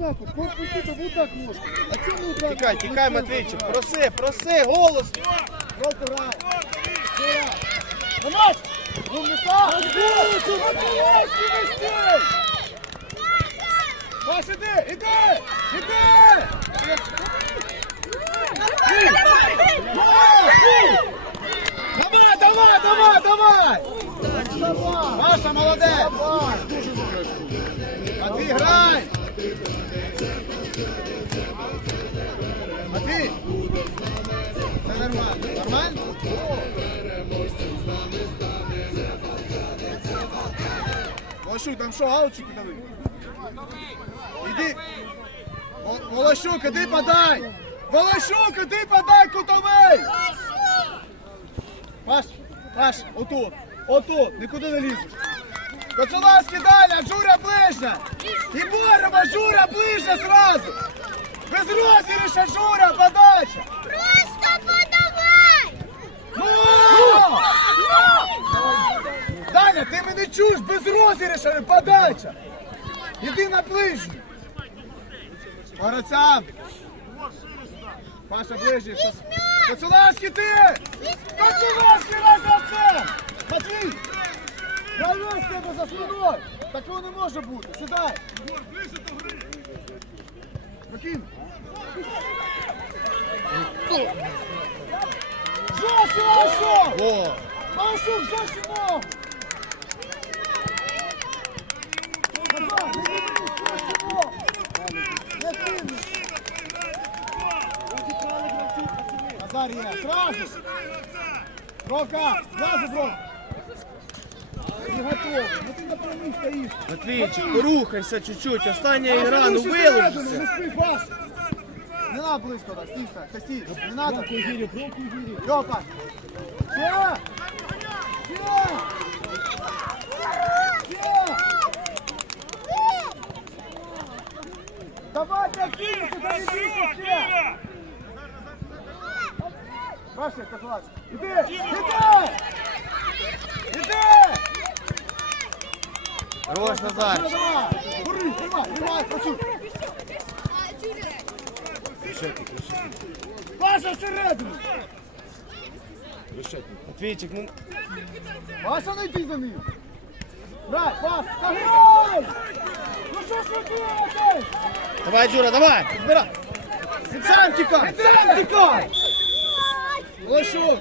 отак от, пустите, ви отак можете. А чому ви отак? Тікай, тікай, Матвійчик, проси, проси, голос. Ще раз. На не так! Матвійчик, вистій! Паш, іди, іди! Іди! Давай, давай, давай, давай! Паша, молодець! Матвій, грай! Все нормально. Нормально? Волощук, там що, аутчики дали? Іди. Волощук, іди подай! Волощук, іди подай кутовий! Паш, Паш, отут, отут, нікуди не лізеш. Коцелавський далі, а Жура ближче! І Борова, Жура ближче сразу! Без розіграша, Жура, подача! Просто подавай! Ну! Даня, ти мене чуєш, без розіграша, подача! Іди на ближню! Городцям! Паша ближній. Коцелавський ти! Коцелавський разом! Матвій! Правильно з тебе за спиною! Такого не може бути! Сідай! Прокинь! Жорстко, Машук! О, Машук, жорстко ногу! Назад, не ногу! Назар є, сразу! Бровка, зразу, Бров! Не готовий, ну ти на прямій стоїш! Матвійчик, рухайся чуть-чуть, остання ігра, ну вилежися. Не надо близько, так, стій, стій, стій, не надо. Йопа! Ще! Ще! Ще! Давай, Акинуся, заведите ще! Паша, Каталас, іди! Іди! Іди! Хорош, Назар. Давай! Бери, тримай, тримай, працюй! Паша, всередину! Матвійчик, ну Паша, не йди за ним! Грай, Паш, грай! Ну що ж ви робите? давай, Джура, давай, підбирай. Сам тікай, сам тікай! Лошук!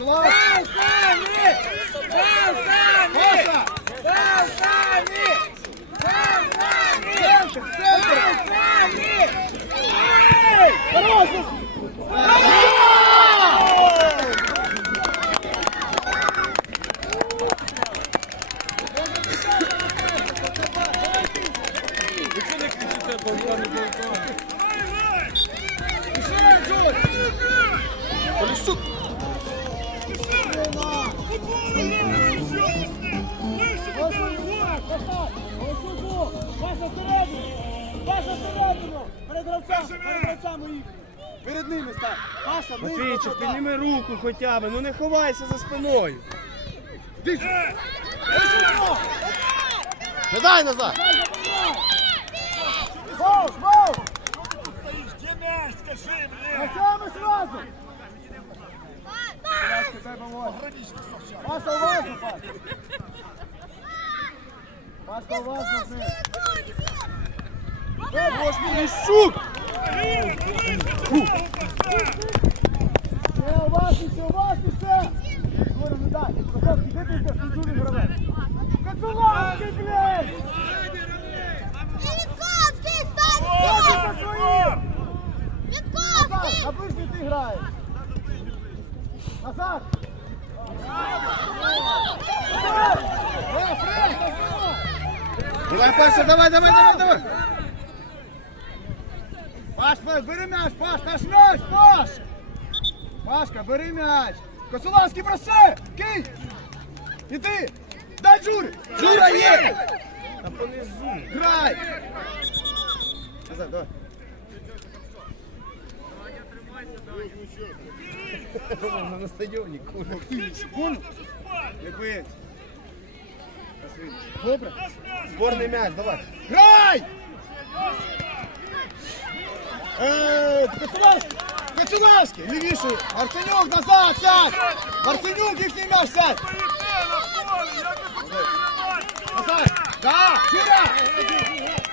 Балкани! Поцілував! Балкани! Балкани! Паша! Балкани! Балкани! Центр, центр! Поліщук. Паша всередину! Перед гравцями, перед гравцями їх! Перед ними стань! Паша, близько Матвійчик, підніми руку хоча б, ну не ховайся за спиною. Дивіться! Лошук! Не дай назад. Воу, воу! Мяч, скажи! Гравцями сразу! Паша, уважно, Паш! Паша, уважно з Все, уважніше, уважніше! Юра, не дай! Козацький, де ти йдеш? Ти Юрій гравець! Козацький, блядь! Вітковський, стань! Вітковський! на ближній ти граєш! Назар! Давай, Паша, давай, давай, давай, давай. Паш, Паш, бери м'яч, Паш, наш м'яч, Паш! Пашка, бери м'яч! Косолавський броси! Кий! Іди! Дай Джурі! Джура є! Та понизу. Грай! Назад, давай. Вона на стадіоні, курва. Вон! Якби. Добре. Зборний м'яч, давай. Грай! Кацулевський! Лівіше! Марценюк назад, сядь! Марценюк, їхній м'яч, сядь! Назад! Да! Чура!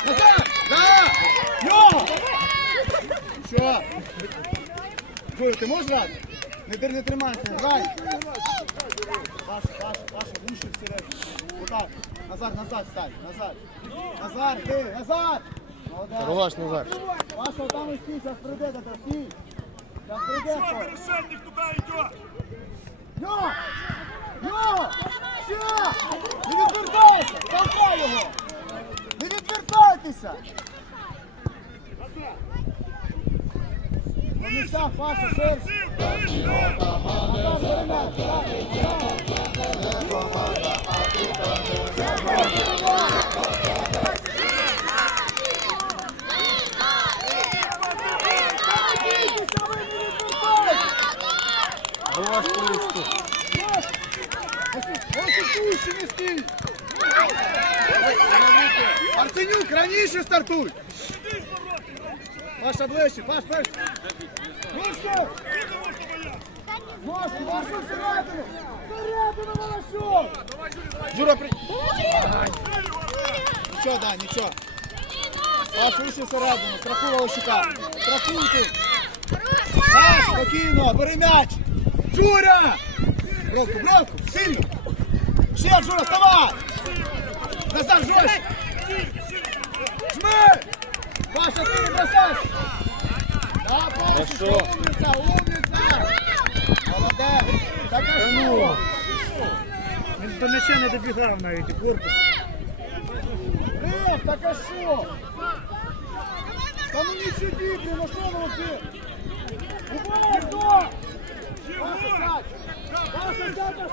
Назад! Да! Йо! Що? Жур, ти можеш грати? Не, не тримайся, грай! Паша, Паша, Паша, вище всередину. Отак. Назар, назад стань, назад. Назар, ти, назад! Хорош, Назар. Паша, там стій, зараз прийде, та стій. Зараз прийде хто. Решетник туда идет! Йо! Йо! Ще! Не відвертайся! Толкай його! Не відвертайтеся! На місцях, Паша, шерсть! Назад, перемет! Хорош, Ось не стій! Арсенюк, раніше стартуй! Паша ближче, Паш, перший! Ближче! Ножку, Машу всередину! Всередину, Малашов! Джура, при... Нічого, да, нічого. Паш, вище всередину, страхуй Волощука. Страхуйте. Паш, спокійно, бери м'яч. Журя! Бровку, бровку, сильно. Ще, Жура, вставай! Назад, Жура! Жми! Паша, ти не бросайся! Да, Паша, умниця, умниця! Молодець! Так що? Він до м'яча не добігав навіть корпус. Эх, так а що? Та ну не чуди, блін, а що воно ти? Убай, хто? Паша, сядь! Паша, сядь!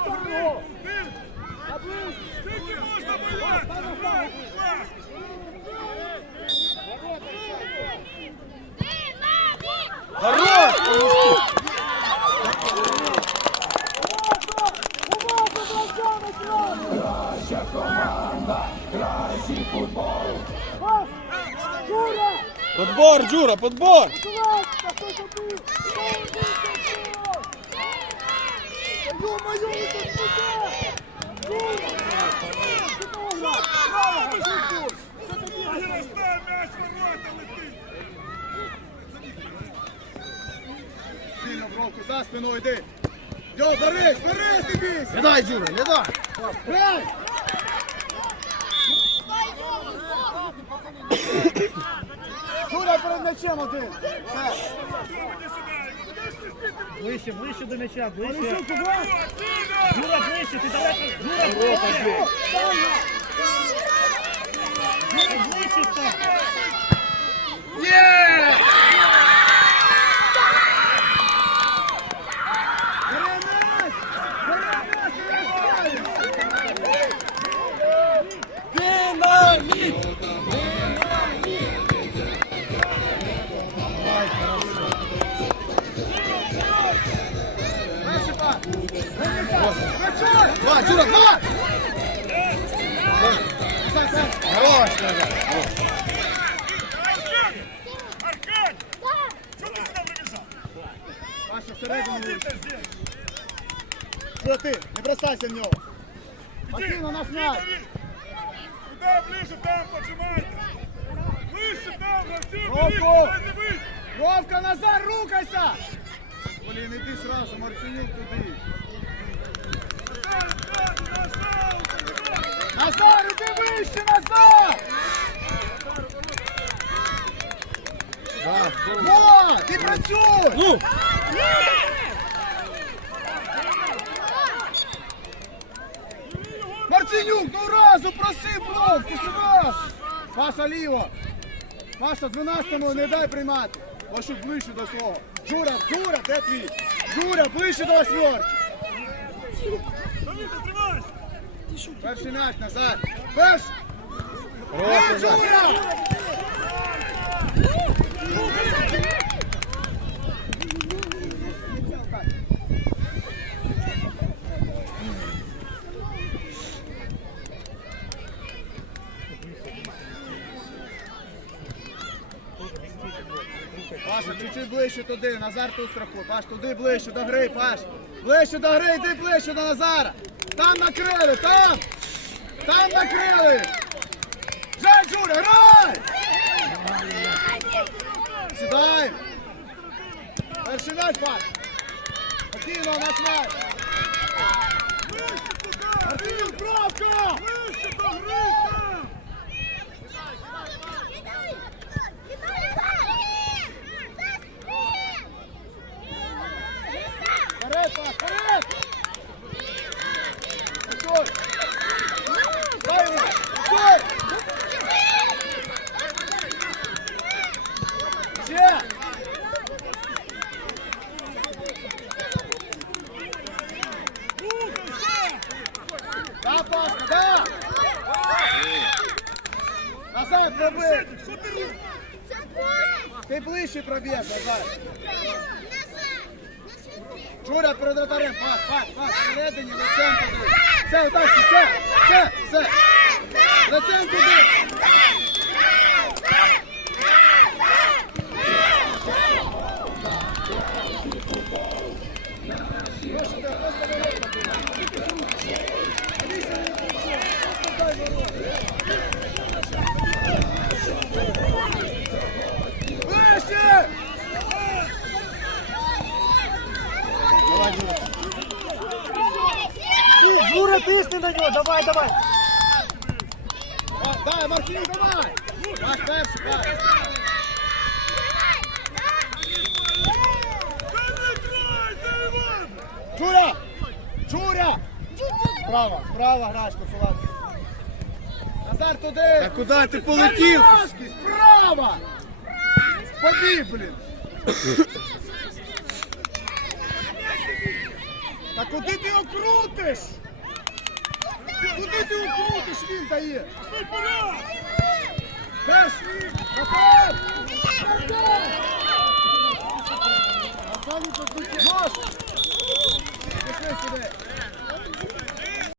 Подбор, Джура, подбор! Летить! Сильно в руку, за спиною йди! Йо, берись, берись, бійся! Не дай, Джура, не дай! Грай! Жуля перед м'ячем один! Все! Ближче, ближче до м'яча, ближче. Юра, ближче, ти далеко. Юра, ближче. Юра, ближче став. Є! Аркадь! Що ти! Не бросайся в нього! Максим, на нас м'яч! Куда ближе, там поджимайте! Ближче там, бери, давайте ви! Вовка, Назар, рухайся! Блін, іди сразу, Марцинюк туди. Назад, назад, назад! Назар, іди вище, Назар! Да, здорово. Во, ти працюй! Ну! Марцинюк, ну разу проси бровку, сюди! Паша ліво! Паша, 12-му не дай приймати! Вашу ближче до свого. Жура, Жура, де твій? Жура, ближче до восьмерки! Перший м'яч, Назар! Перший! Е, Жура! Паша, чуть-чуть ближче туди, Назар ту страху. Паш, туди ближче до гри, Паш. Ближче до гри, йди ближче до Назара. Там накрили, там! Там накрили! Жай, Жура, грай! Сідай! Перший м'яч, Паш! Спокійно, наш м'яч! Артем, правка! Вперед, Паш, вперед! Назад пробив! Ти ближче пробіг, назад! Жура перед вратарем, Пас, пас, пас. всередині, лицем туди! Все, так, все, все, все! Лицем туди! Ближче! Жура, тисни на нього, давай, давай. Дай, Максим, давай! Паш, перший, Паш! Жура! Жура! Справа, справа граєш, Коцеланський. Назар туди! Та куди ти полетів? Коцеланський, справа! Побіг, блін! Та куди ти його крутиш? Куди ти укрутиш? Він дає! Теж! Маш! Пішли сюди!